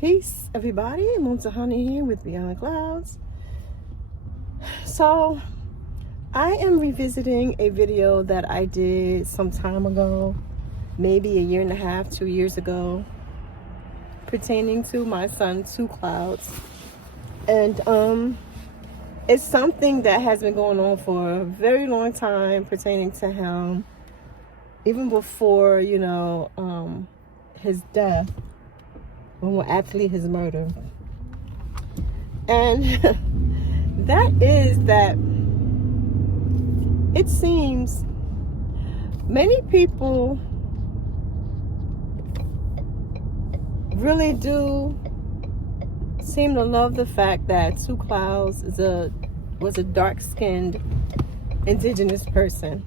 Peace, everybody. Montahani here with Beyond Clouds. So, I am revisiting a video that I did some time ago, maybe a year and a half, 2 years ago, pertaining to my son, Clouds. And it's something that has been going on for a very long time pertaining to him, even before, his death. Well, actually his murder. And that is that it seems many people really do seem to love the fact that Clouds was a dark-skinned indigenous person.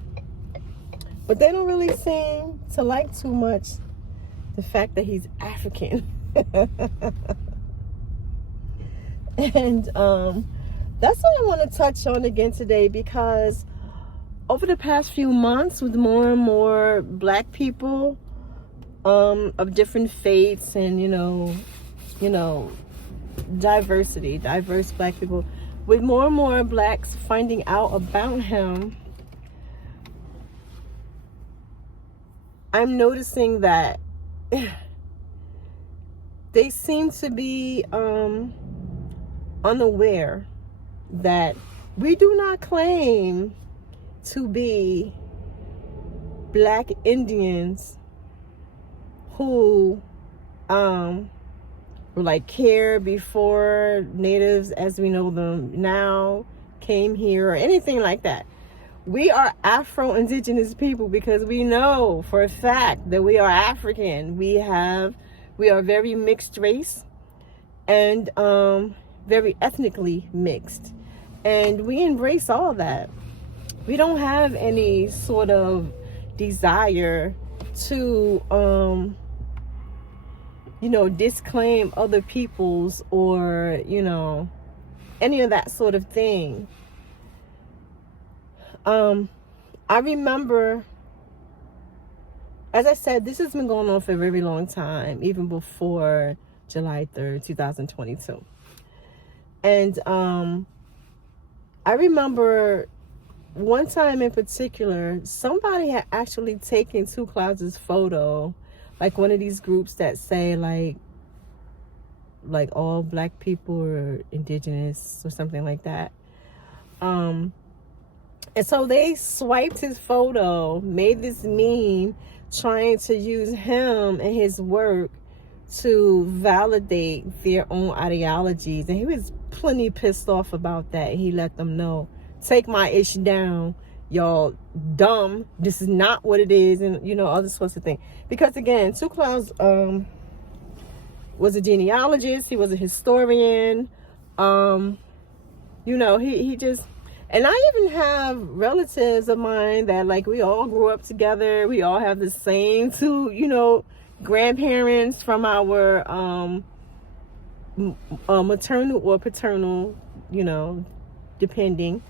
But they don't really seem to like too much the fact that he's African. And that's what I want to touch on again today, because over the past few months, with more and more black people of different faiths and diverse black people, with more and more blacks finding out about him, I'm noticing that they seem to be unaware that we do not claim to be black Indians who were like care before natives as we know them now came here or anything like that. We are Afro Indigenous people because we know for a fact that we are African. We are very mixed race and very ethnically mixed. And we embrace all that. We don't have any sort of desire to, disclaim other peoples or, any of that sort of thing. I remember, as I said, this has been going on for a very long time, even before July 3rd, 2022. And I remember one time in particular, somebody had actually taken Clouds' photo, like one of these groups that say like all black people are indigenous or something like that. And so they swiped his photo, made this meme, trying to use him and his work to validate their own ideologies. And he was plenty pissed off about that. He let them know, take my ish down, y'all dumb. This is not what it is, and other sorts of things. Because again, Clouds was a genealogist, he was a historian. He just, and I even have relatives of mine that we all grew up together. We all have the same two, grandparents from our maternal or paternal, depending,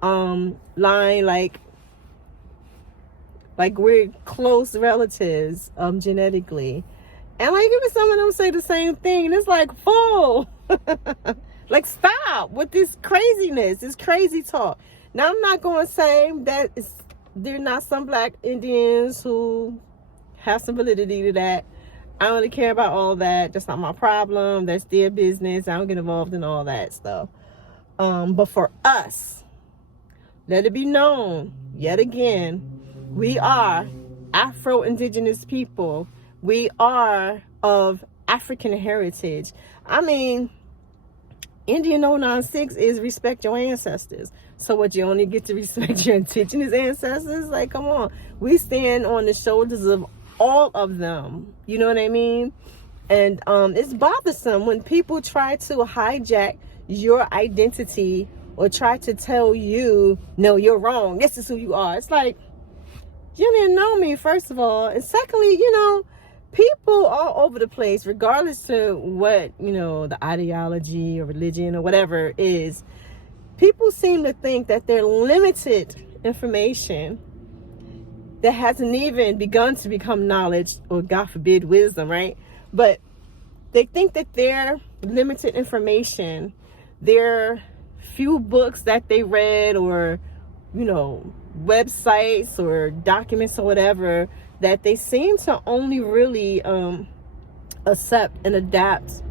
line, like we're close relatives genetically. And even some of them say the same thing. And it's full. Stop with this craziness, this crazy talk. Now, I'm not going to say that there are not some black Indians who have some validity to that. I don't really care about all that. That's not my problem. That's their business. I don't get involved in all that stuff. But for us, let it be known, yet again, we are Afro Indigenous people. We are of African heritage. Indian 096 is respect your ancestors. So what, you only get to respect your indigenous ancestors? Come on. We stand on the shoulders of all of them. You know what I mean? And it's bothersome when people try to hijack your identity or try to tell you, no, you're wrong. This is who you are. It's you didn't know me, first of all. And secondly, people all over the place, regardless to what, the ideology or religion or whatever is, people seem to think that their limited information that hasn't even begun to become knowledge, or God forbid, wisdom, right? But they think that their limited information, their few books that they read, or, you know, websites or documents or whatever, that they seem to only really accept and adapt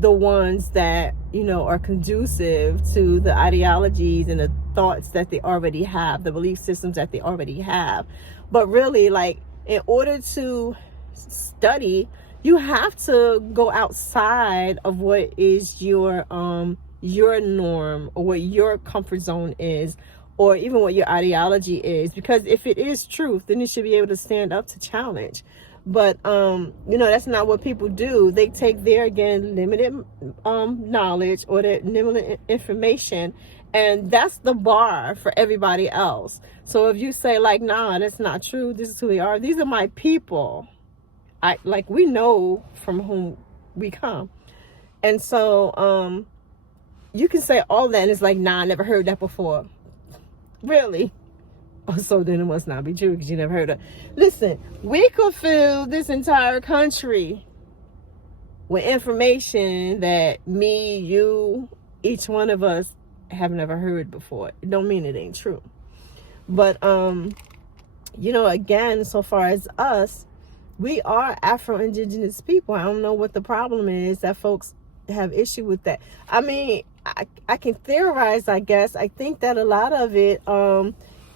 the ones that, you know, are conducive to the ideologies and the thoughts that they already have, the belief systems that they already have. But really, like, in order to study, you have to go outside of what is your norm, or what your comfort zone is, or even what your ideology is. Because if it is truth, then you should be able to stand up to challenge. But you know, that's not what people do. They take their, again, limited knowledge, or their limited information, and that's the bar for everybody else. So if you say, like, nah, that's not true, this is who they are, these are my people, we know from whom we come. And so you can say all that, and it's like, nah, I never heard that before. Really? Oh, so then it must not be true because you never heard of it. Listen, we could fill this entire country with information that me, you, each one of us have never heard before. It don't mean it ain't true. But you know, again, so far as us, we are Afro Indigenous people. I don't know what the problem is that folks have issue with that. I mean, I can theorize, I guess. I think that a lot of it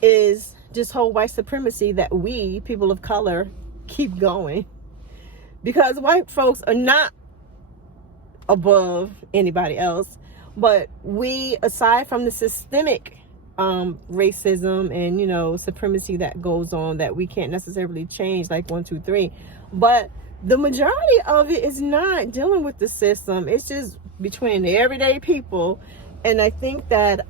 is just whole white supremacy, that we, people of color, keep going. Because white folks are not above anybody else. But we, aside from the systemic racism and, you know, supremacy that goes on, that we can't necessarily change, like 1, 2, 3. But the majority of it is not dealing with the system. It's just between the everyday people. And I think that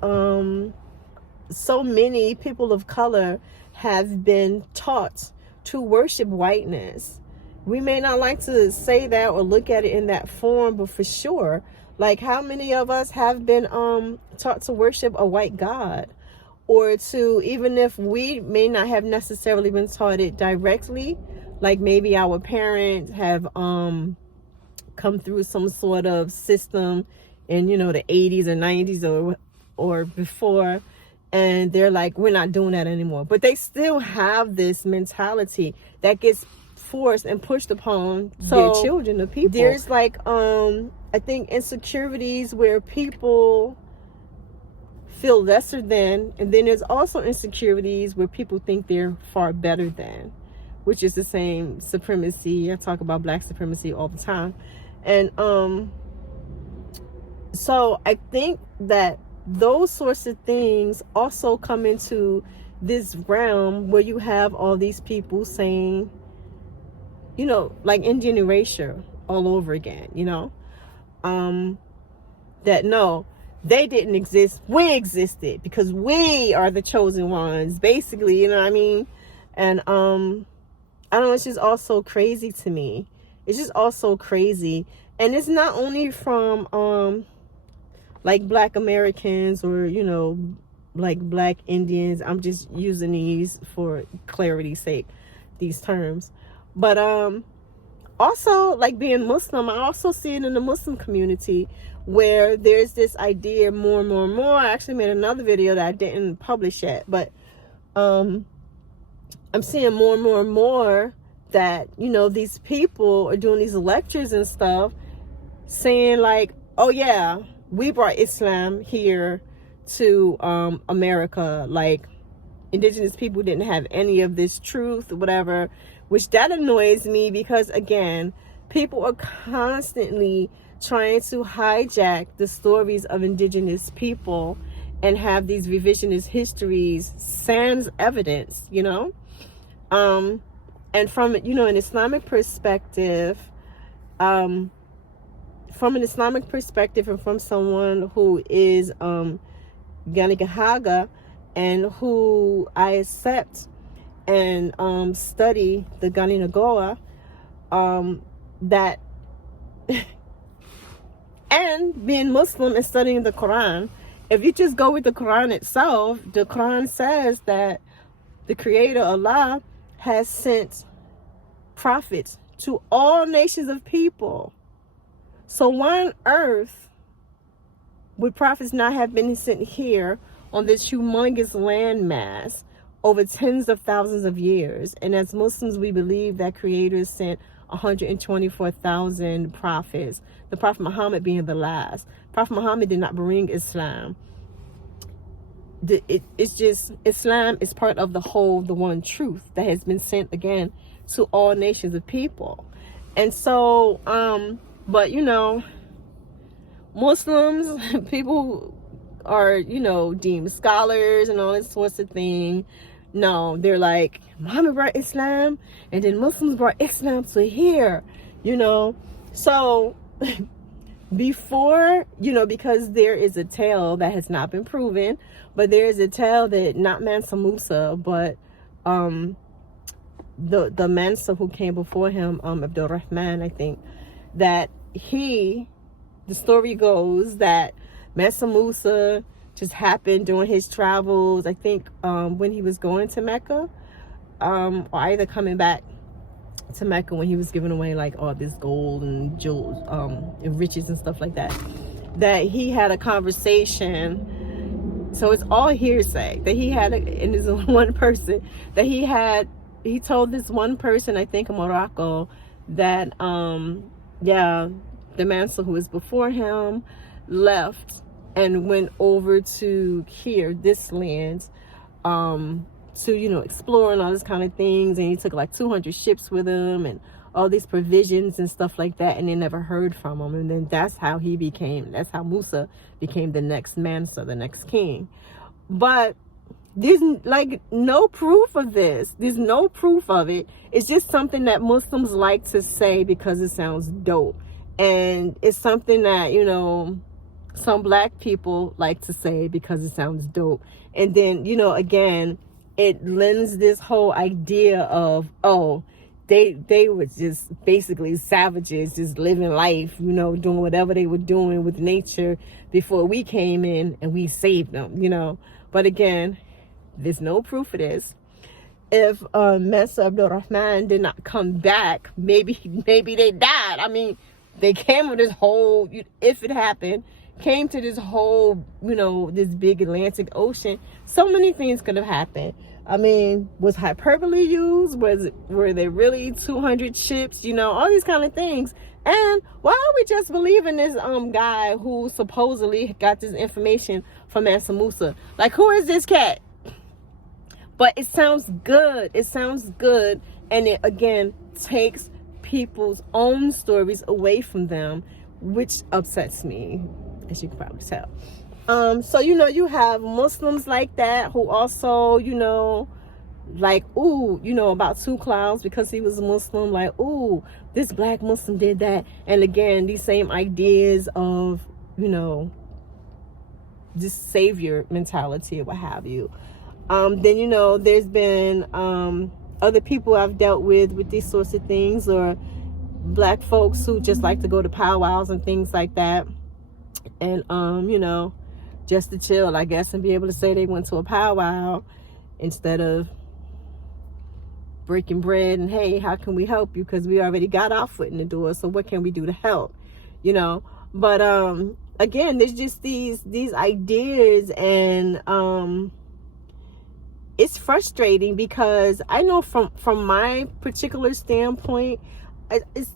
so many people of color have been taught to worship whiteness. We may not like to say that or look at it in that form, but for sure, like, how many of us have been taught to worship a white god? Or to, even if we may not have necessarily been taught it directly, like maybe our parents have come through some sort of system in, you know, the 80s or 90s or before, and they're like, we're not doing that anymore. But they still have this mentality that gets forced and pushed upon their children, the people. There's like I think insecurities where people feel lesser than, and then there's also insecurities where people think they're far better than, which is the same supremacy. I talk about black supremacy all the time. And so I think that those sorts of things also come into this realm where you have all these people saying, you know, like Indian erasure all over again, you know, that no, they didn't exist, we existed because we are the chosen ones, basically, you know what I mean? And I don't know, it's just also crazy to me. It's just also crazy. And it's not only from like black Americans or, you know, like black Indians. I'm just using these for clarity's sake, these terms. But also, like being Muslim, I also see it in the Muslim community where there's this idea more and more and more. I actually made another video that I didn't publish yet, but I'm seeing more and more and more that, you know, these people are doing these lectures and stuff saying like, oh yeah, we brought Islam here to America. Like, indigenous people didn't have any of this truth or whatever, which that annoys me because, again, people are constantly trying to hijack the stories of indigenous people and have these revisionist histories sans evidence, you know? And from, you know, an Islamic perspective, and from someone who is Ganigahaga and who I accept and study the Ganinagoa, that and being Muslim and studying the Quran, if you just go with the Quran itself, the Quran says that the Creator, Allah, has sent prophets to all nations of people. So why on earth would prophets not have been sent here on this humongous landmass over tens of thousands of years? And as Muslims, we believe that Creator sent 124,000 prophets, the Prophet Muhammad being the last. Prophet Muhammad did not bring Islam. It's just, Islam is part of the whole, the one truth that has been sent again to all nations of people. And so, but you know, Muslims, people are, you know, deemed scholars and all this sorts of thing. No, they're like, Muhammad brought Islam, and then Muslims brought Islam to here, you know. So before, you know, because there is a tale that has not been proven, but there is a tale that not Mansa Musa, but the Mansa who came before him, Abdul Rahman, I think, that the story goes that Mansa Musa just happened during his travels, I think when he was going to Mecca, or either coming back to Mecca when he was giving away like all this gold and jewels, and riches and stuff like that, that he had a conversation. So it's all hearsay that he had, and this one person that he told this one person, I think in Morocco, that yeah, the Mansa who was before him left and went over to here, this land, to, you know, explore and all this kind of things. And he took like 200 ships with him and all these provisions and stuff like that. And they never heard from him. And then that's how Musa became the next Mansa, the next king. But there's like no proof of this. There's no proof of it. It's just something that Muslims like to say because it sounds dope. And it's something that, you know, some black people like to say because it sounds dope. And then, you know, again, it lends this whole idea of, oh, they were just basically savages, just living life, you know, doing whatever they were doing with nature before we came in and we saved them, you know. But again, there's no proof of this. If Mansa Abdul Rahman did not come back, maybe they died. I mean, they came with this whole, if it happened, came to this whole, you know, this big Atlantic Ocean. So many things could have happened. I mean, was hyperbole used? Were there really 200 ships? You know, all these kind of things. And why are we just believing this guy who supposedly got this information from Mansa Musa? Like, who is this cat? But it sounds good. It sounds good. And it, again, takes people's own stories away from them, which upsets me, as you can probably tell. So, you know, you have Muslims like that who also, you know, like, ooh, you know, about Two Clouds because he was a Muslim, like, ooh, this black Muslim did that. And again, these same ideas of, you know, this savior mentality or what have you. Then, you know, there's been other people I've dealt with these sorts of things, or black folks who just like to go to powwows and things like that. And, you know, just to chill, I guess, and be able to say they went to a powwow instead of breaking bread and, hey, how can we help you? Because we already got our foot in the door. So what can we do to help? You know, but again, there's just these ideas, and it's frustrating because I know from my particular standpoint,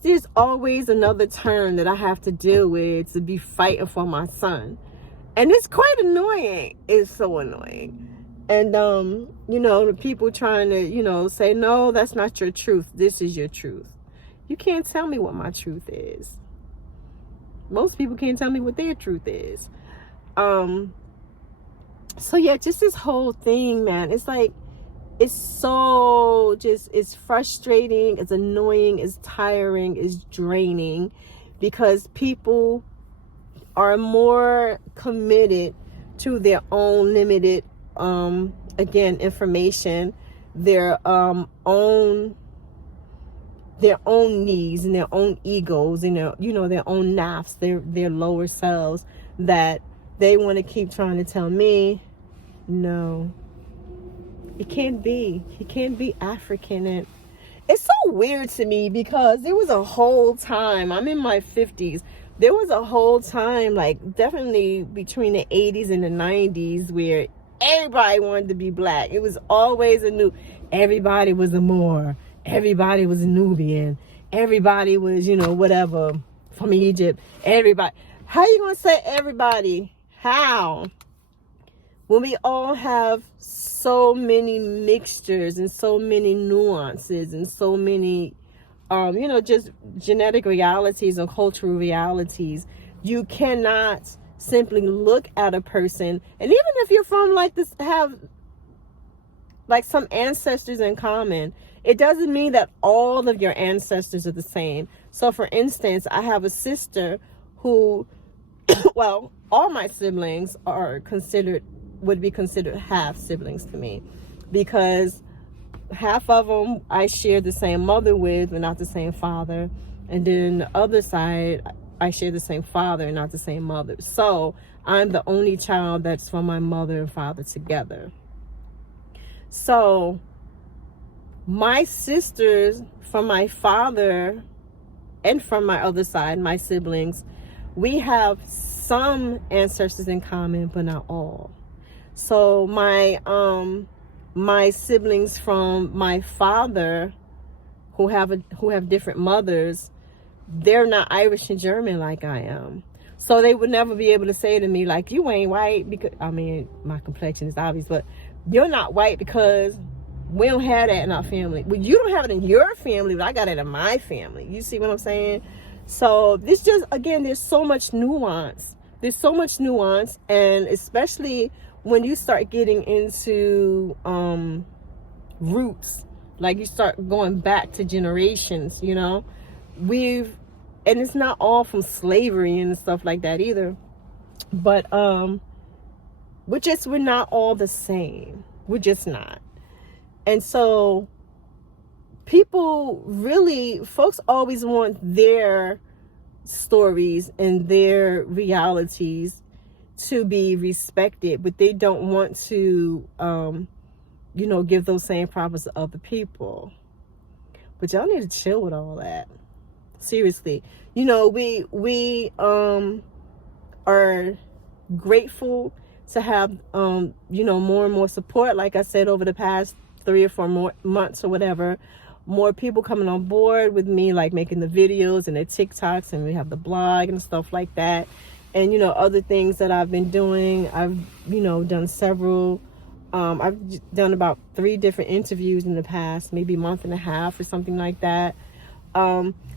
there's always another turn that I have to deal with to be fighting for my son. And it's quite annoying. It's so annoying. And, you know, the people trying to, you know, say, no, that's not your truth. This is your truth. You can't tell me what my truth is. Most people can't tell me what their truth is. So, yeah, just this whole thing, man. It's like, it's so just, it's frustrating. It's annoying. It's tiring. It's draining because people are more committed to their own limited, again, information, their own needs and their own egos and their, you know, their own nafs, their lower selves, that they want to keep trying to tell me, no, it can't be. He can't be African. it's so weird to me because there was a whole time, I'm in my 50s, there was a whole time, like definitely between the 80s and the 90s, where everybody wanted to be black. It was always everybody was a Moor, everybody was a Nubian, everybody was, whatever, from Egypt, everybody. How you gonna say everybody? How? When we all have so many mixtures and so many nuances and so many, just genetic realities and cultural realities, you cannot simply look at a person. And even if you're from like this, have like some ancestors in common, it doesn't mean that all of your ancestors are the same. So for instance, I have a sister who, well, all my siblings would be considered half siblings to me, because half of them I share the same mother with but not the same father, and then the other side I share the same father and not the same mother. So I'm the only child that's from my mother and father together. So my sisters from my father and from my other side, my siblings, we have some ancestors in common but not all. So my siblings from my father who have different mothers, they're not Irish and German like I am. So they would never be able to say to me like, you ain't white, because I mean my complexion is obvious, but you're not white because we don't have that in our family. Well, you don't have it in your family, but I got it in my family. You see what I'm saying? So this just, again, there's so much nuance. There's so much nuance, and especially when you start getting into roots, like you start going back to generations, and it's not all from slavery and stuff like that either, but we're not all the same. We're just not. And so folks always want their stories and their realities to be respected, but they don't want to give those same props to other people. But y'all need to chill with all that. Seriously. We are grateful to have more and more support, like I said, over the past 3 or 4 more months or whatever. More people coming on board with me, like making the videos and the TikToks, and we have the blog and stuff like that. And, other things that I've been doing. I've, done several, I've done about 3 different interviews in the past, maybe month and a half or something like that.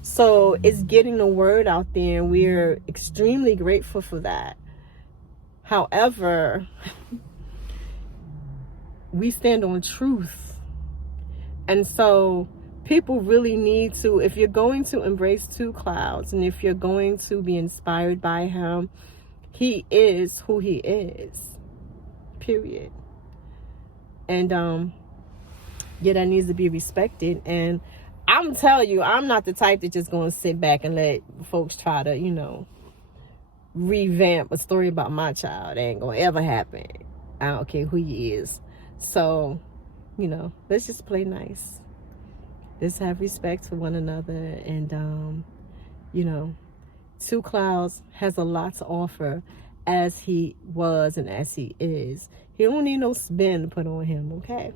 So it's getting the word out there, and we're extremely grateful for that. However, we stand on truth. And so people really need to, if you're going to embrace Two Clouds, and if you're going to be inspired by him, he is who he is, period. And that needs to be respected. And I'm telling you, I'm not the type that just gonna sit back and let folks try to revamp a story about my child. It ain't gonna ever happen. I don't care who he is. So let's just play nice. Let's have respect for one another. And, Two Clouds has a lot to offer, as he was and as he is. He don't need no spin to put on him, okay?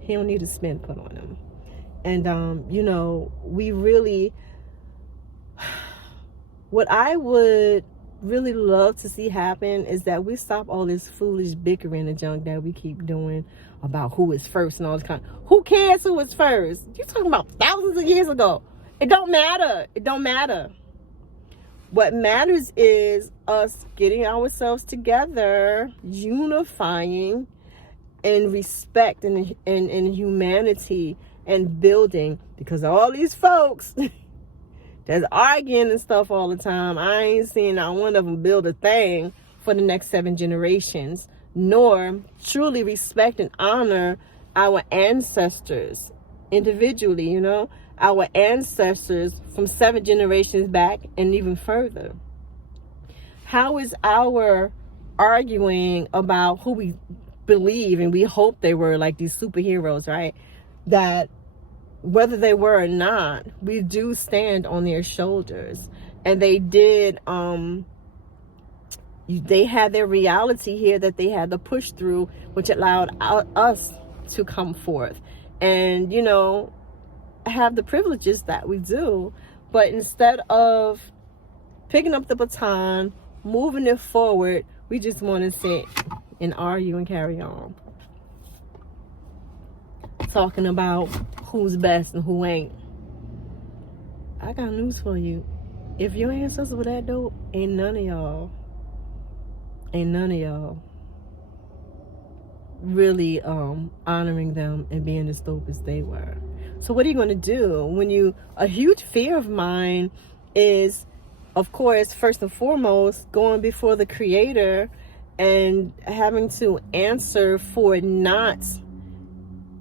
He don't need a spin put on him. And, we really, what I would really love to see happen is that we stop all this foolish bickering and junk that we keep doing about who is first and all this kind. Who cares who is first? You're talking about thousands of years ago. It don't matter. It don't matter. What matters is us getting ourselves together, unifying in respect and in humanity and building. Because all these folks that's arguing and stuff all the time, I ain't seen not one of them build a thing for the next 7 generations, nor truly respect and honor our ancestors individually, our ancestors from 7 generations back and even further. How is our arguing about who we believe and we hope they were, like these superheroes, right? That whether they were or not, we do stand on their shoulders. And they did, they had their reality here that they had to push through, which allowed us to come forth and, you know, have the privileges that we do. But instead of picking up the baton, moving it forward, we just want to sit and argue and carry on, talking about who's best and who ain't. I got news for you. If your ancestors were that dope, ain't none of y'all really honoring them and being as dope as they were. So what are you going to do when a huge fear of mine is, of course, first and foremost, going before the Creator and having to answer for not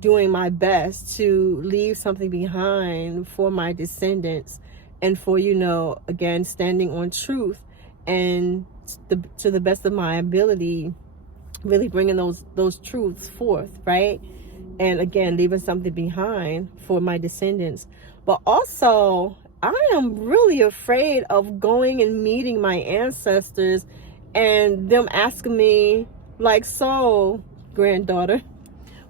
doing my best to leave something behind for my descendants, and for, you know, again, standing on truth and to the best of my ability, really bringing those truths forth, right? And again, leaving something behind for my descendants. But also, I am really afraid of going and meeting my ancestors and them asking me, like, so, granddaughter,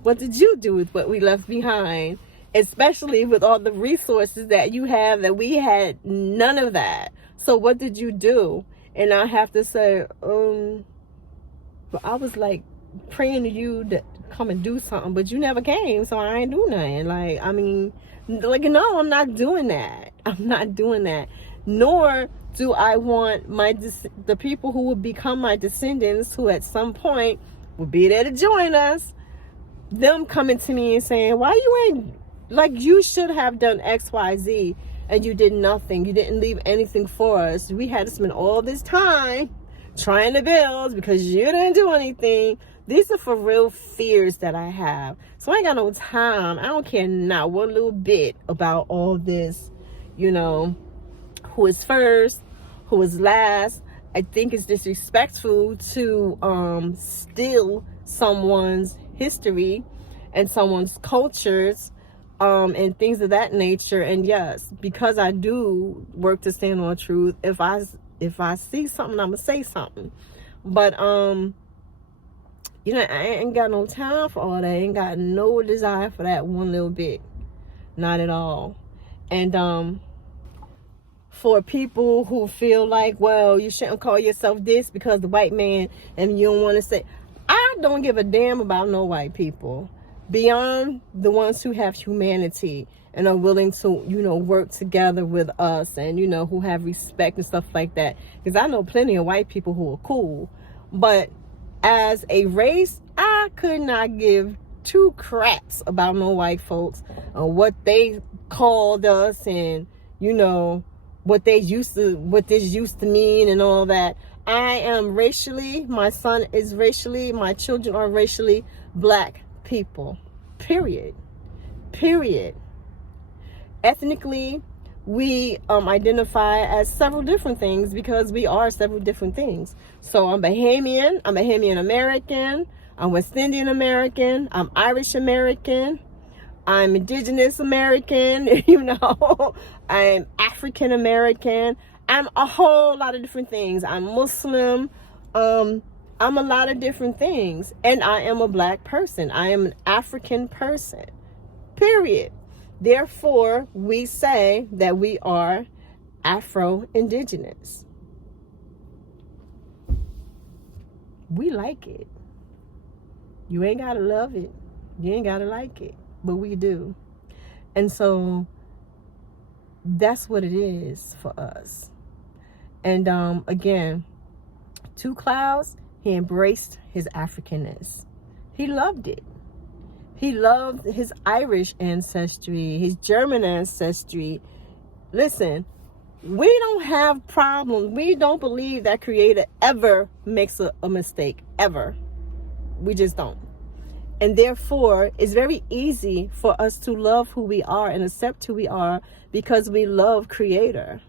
what did you do with what we left behind? Especially with all the resources that you have, that we had none of that. So what did you do? And I have to say, but I was like praying to you to come and do something, but you never came, so I ain't do nothing. Like, I mean, like, no, I'm not doing that. I'm not doing that. Nor do I want the people who will become my descendants, who at some point will be there to join us, them coming to me and saying, why you ain't, like, you should have done X, Y, Z, and you did nothing. You didn't leave anything for us. We had to spend all this time trying to build because you didn't do anything. These are for real fears that I have. So I ain't got no time. I don't care not one little bit about all this, you know, who is first, who is last. I think it's disrespectful to steal someone's history and someone's cultures, and things of that nature. And yes, because I do work to stand on truth, if I see something, I'm gonna say something. But you know, I ain't got no time for all that. I ain't got no desire for that one little bit, not at all. And for people who feel like, well, you shouldn't call yourself this because the white man, and you don't want to say, I don't give a damn about no white people beyond the ones who have humanity and are willing to, you know, work together with us, and, you know, who have respect and stuff like that. Because I know plenty of white people who are cool, but as a race, I could not give two craps about no white folks and what they called us, and, you know, what this used to mean and all that. I am racially, my son is racially, my children are racially black people, period. Ethnically, we identify as several different things because we are several different things. So I'm Bahamian American, I'm West Indian American, I'm Irish American, I'm Indigenous American, you know, I'm African American, I'm a whole lot of different things. I'm Muslim, I'm a lot of different things, and I am a black person. I am an African person, period. Therefore, we say that we are Afro Indigenous. We like it. You ain't gotta love it. You ain't gotta like it, but we do. And so that's what it is for us. And again, to Clouds, he embraced his Africanness. He loved it. He loved his Irish ancestry, his German ancestry. Listen, we don't have problems. We don't believe that Creator ever makes a mistake, ever. We just don't. And therefore, it's very easy for us to love who we are and accept who we are because we love Creator.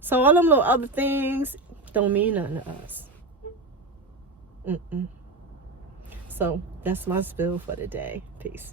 So all them little other things don't mean nothing to us. So that's my spill for today. Peace.